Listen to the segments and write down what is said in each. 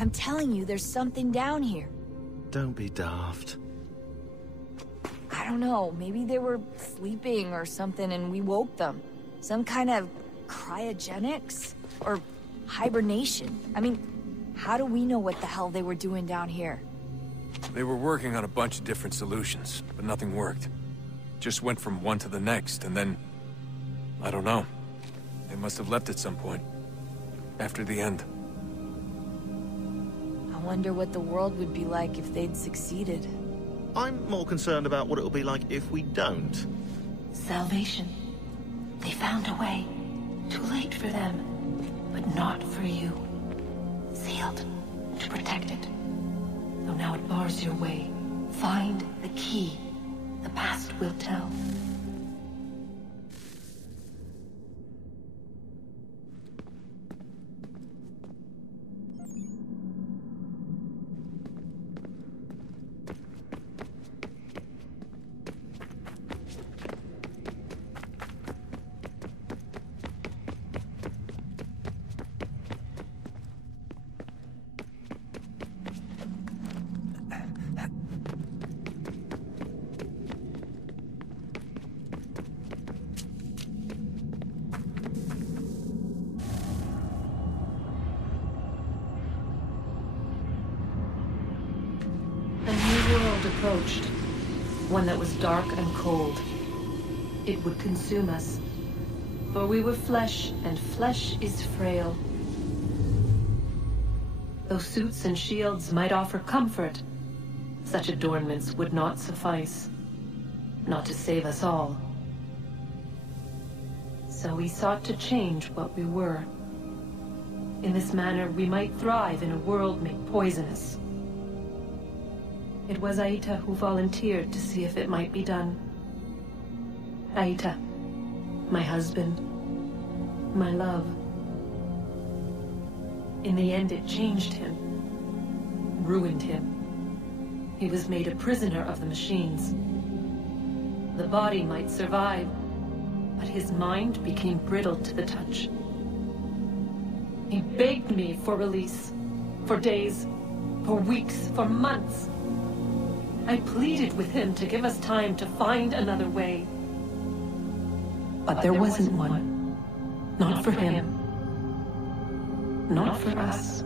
I'm telling you, there's something down here. Don't be daft. I don't know, maybe they were sleeping or something and we woke them. Some kind of cryogenics? Or hibernation? I mean, how do we know what the hell they were doing down here? They were working on a bunch of different solutions, but nothing worked. Just went from one to the next, and then... I don't know. They must have left at some point. After the end. I wonder what the world would be like if they'd succeeded. I'm more concerned about what it'll be like if we don't. Salvation. They found a way. Too late for them, but not for you. Sealed to protect it. Though now it bars your way. Find the key. The past will tell. Approached, one that was dark and cold. It would consume us, for we were flesh, and flesh is frail. Though suits and shields might offer comfort, such adornments would not suffice, not to save us all. So we sought to change what we were. In this manner, we might thrive in a world made poisonous. It was Aita who volunteered to see if it might be done. Aita, my husband, my love. In the end, it changed him, ruined him. He was made a prisoner of the machines. The body might survive, but his mind became brittle to the touch. He begged me for release, for days, for weeks, for months. I pleaded with him to give us time to find another way. But there wasn't one. Not for him. Not for us.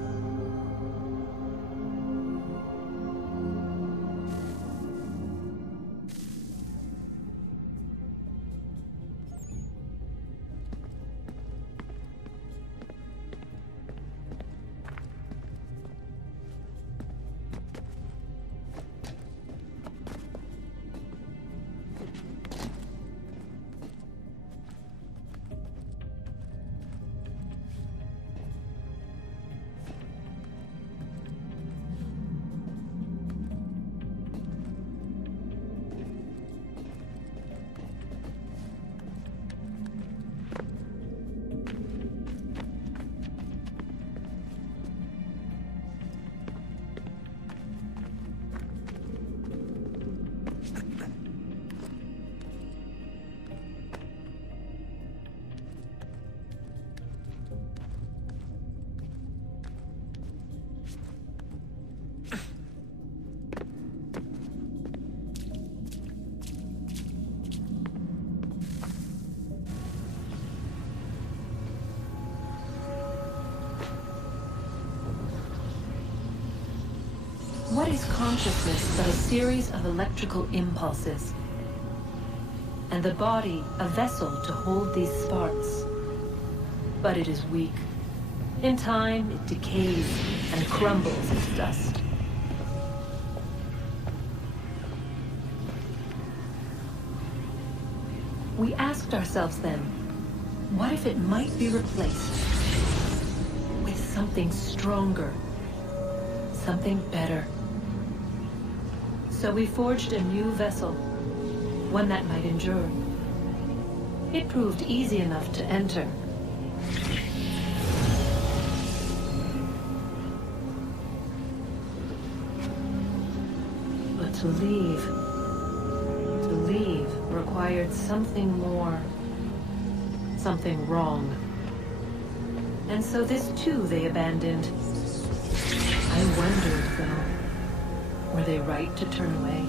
What is consciousness but a series of electrical impulses? And the body a vessel to hold these sparks. But it is weak. In time, it decays and crumbles into dust. We asked ourselves then, what if it might be replaced with something stronger, something better? So we forged a new vessel, one that might endure. It proved easy enough to enter. But to leave required something more, something wrong. And so this too they abandoned. go. Were they right to turn away?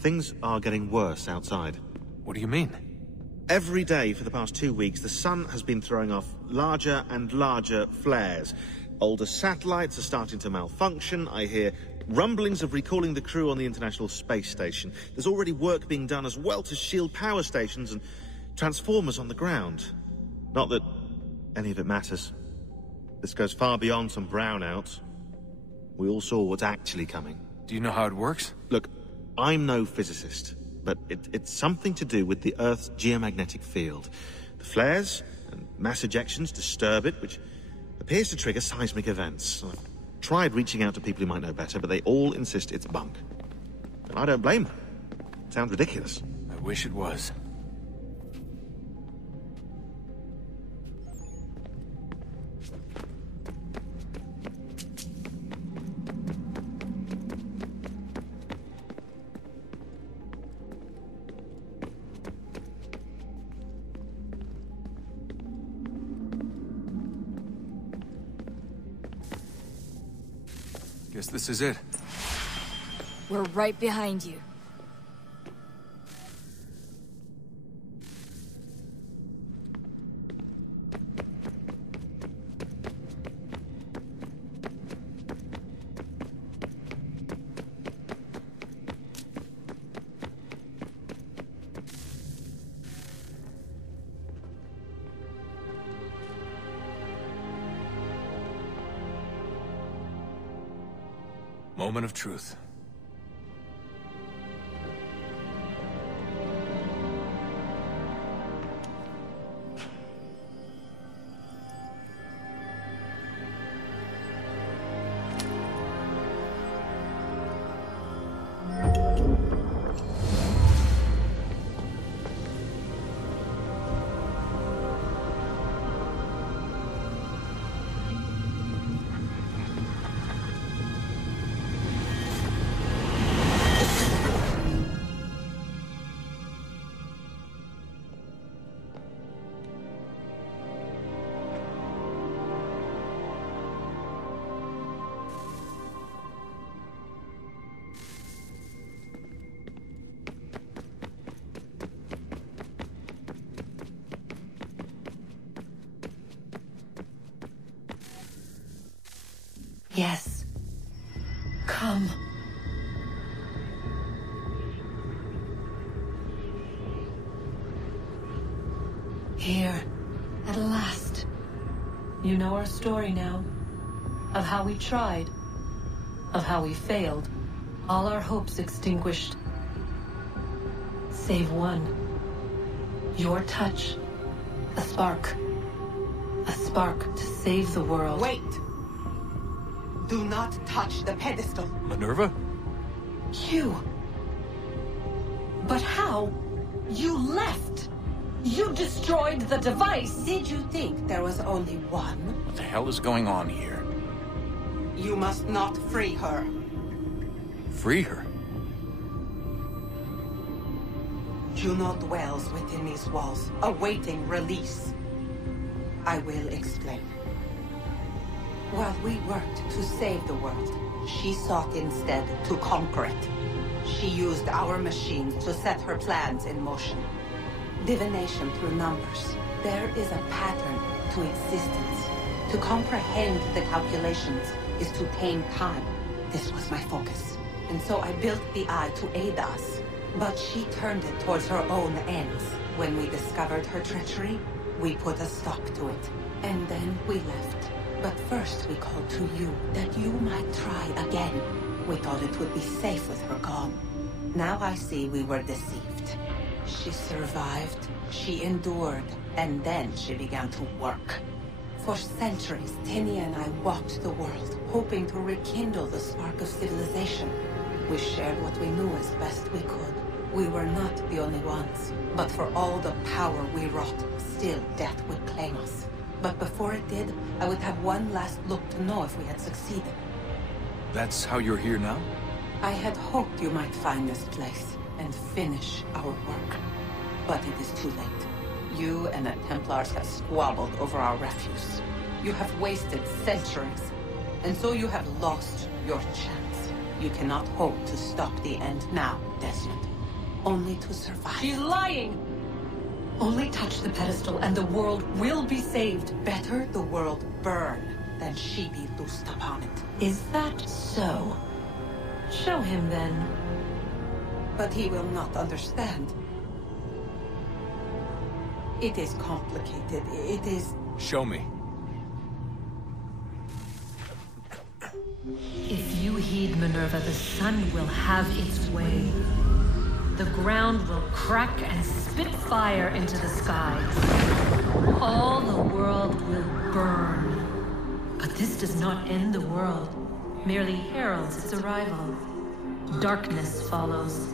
Things are getting worse outside. What do you mean? Every day for the past 2 weeks, the sun has been throwing off larger and larger flares. Older satellites are starting to malfunction. I hear rumblings of recalling the crew on the International Space Station. There's already work being done as well to shield power stations and transformers on the ground. Not that any of it matters. This goes far beyond some brownouts. We all saw what's actually coming. Do you know how it works? Look, I'm no physicist, but it's something to do with the Earth's geomagnetic field. The flares and mass ejections disturb it, which appears to trigger seismic events. I've tried reaching out to people who might know better, but they all insist it's bunk. And I don't blame them. It sounds ridiculous. I wish it was. Guess this is it. We're right behind you. Moment of truth. Yes. Come. Here, at last. You know our story now. Of how we tried. Of how we failed. All our hopes extinguished. Save one. Your touch. A spark. A spark to save the world. Wait! Do not touch the pedestal. Minerva? You. But how? You left! You destroyed the device! Did you think there was only one? What the hell is going on here? You must not free her. Free her? Juno dwells within these walls, awaiting release. I will explain. While we worked to save the world, she sought instead to conquer it. She used our machines to set her plans in motion. Divination through numbers. There is a pattern to existence. To comprehend the calculations is to tame time. This was my focus. And so I built the eye to aid us. But she turned it towards her own ends. When we discovered her treachery, we put a stop to it. And then we left. But first we called to you, that you might try again. We thought it would be safe with her gone. Now I see we were deceived. She survived, she endured, and then she began to work. For centuries, Tinny and I walked the world, hoping to rekindle the spark of civilization. We shared what we knew as best we could. We were not the only ones. But for all the power we wrought, still death would claim us. But before it did, I would have one last look to know if we had succeeded. That's how you're here now? I had hoped you might find this place and finish our work. But it is too late. You and the Templars have squabbled over our refuse. You have wasted centuries. And so you have lost your chance. You cannot hope to stop the end now, Desmond. Only to survive. She's lying! Only touch the pedestal and the world will be saved. Better the world burn than she be loosed upon it. Is that so? Show him then. But he will not understand. It is complicated. It is... Show me. If you heed Minerva, the sun will have its way. The ground will crack and spit fire into the skies. All the world will burn. But this does not end the world, merely heralds its arrival. Darkness follows.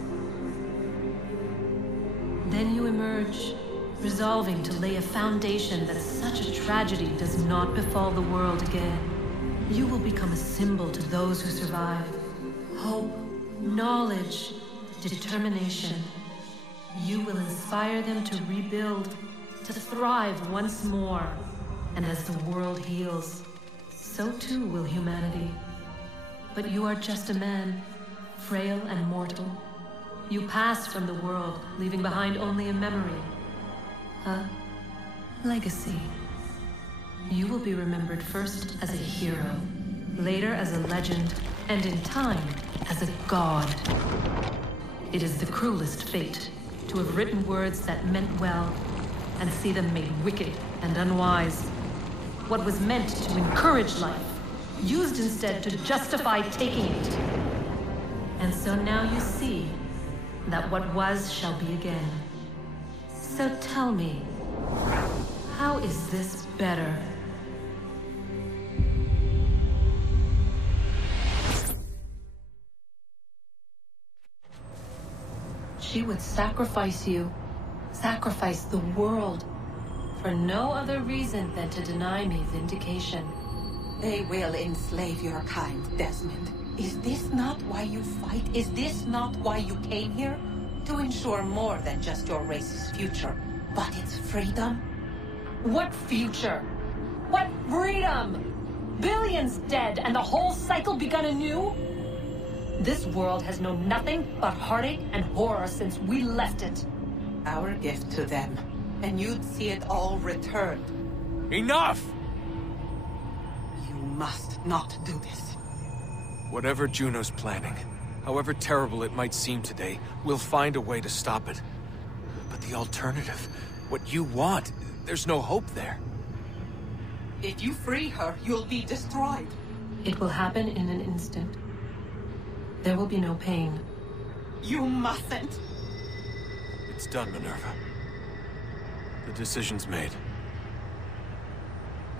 Then you emerge, resolving to lay a foundation that such a tragedy does not befall the world again. You will become a symbol to those who survive. Hope, knowledge, determination. You will inspire them to rebuild, to thrive once more. And as the world heals, so too will humanity. But you are just a man, frail and mortal. You pass from the world, leaving behind only a memory. A legacy. You will be remembered first as a hero, later as a legend, and in time, as a god. It is the cruelest fate, to have written words that meant well, and see them made wicked and unwise. What was meant to encourage life, used instead to justify taking it. And so now you see that what was shall be again. So tell me, how is this better? She would sacrifice you, sacrifice the world, for no other reason than to deny me vindication. They will enslave your kind, Desmond. Is this not why you fight? Is this not why you came here? To ensure more than just your race's future, but its freedom? What future? What freedom? Billions dead and the whole cycle begun anew? This world has known nothing but heartache and horror since we left it. Our gift to them, and you'd see it all returned. Enough! You must not do this. Whatever Juno's planning, however terrible it might seem today, we'll find a way to stop it. But the alternative, what you want, there's no hope there. If you free her, you'll be destroyed. It will happen in an instant. There will be no pain. You mustn't. It's done, Minerva. The decision's made.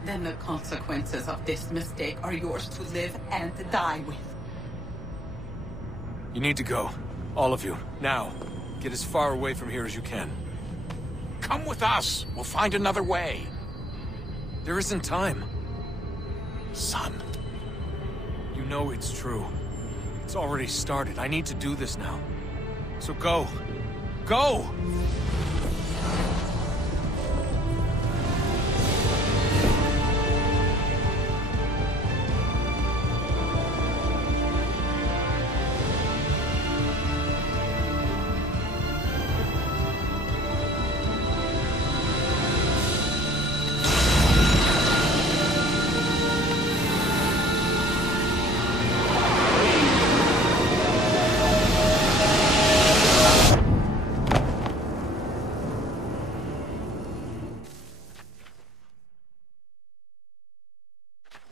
Then the consequences of this mistake are yours to live and die with. You need to go. All of you. Now. Get as far away from here as you can. Come with us. We'll find another way. There isn't time. Son. You know it's true. It's already started. I need to do this now. So go. Go!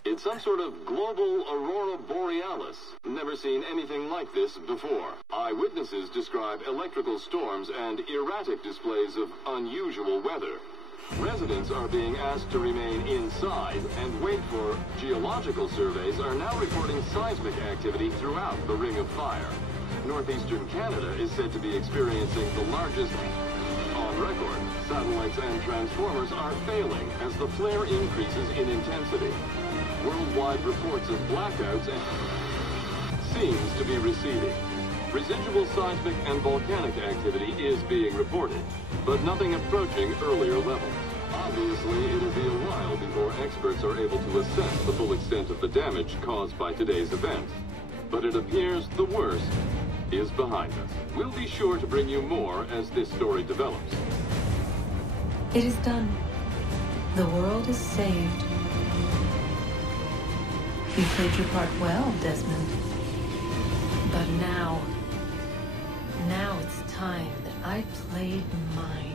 It's some sort of global aurora borealis. Never seen anything like this before. Eyewitnesses describe electrical storms and erratic displays of unusual weather. Residents are being asked to remain inside and wait for geological surveys are now reporting seismic activity throughout the Ring of Fire. Northeastern Canada is said to be experiencing the largest on record. Satellites and transformers are failing as the flare increases in intensity. Worldwide reports of blackouts seems to be receding. Residual seismic and volcanic activity is being reported, but nothing approaching earlier levels. Obviously, it'll be a while before experts are able to assess the full extent of the damage caused by today's event. But it appears the worst is behind us. We'll be sure to bring you more as this story develops. It is done. The world is saved. You played your part well, Desmond. But now it's time that I played mine.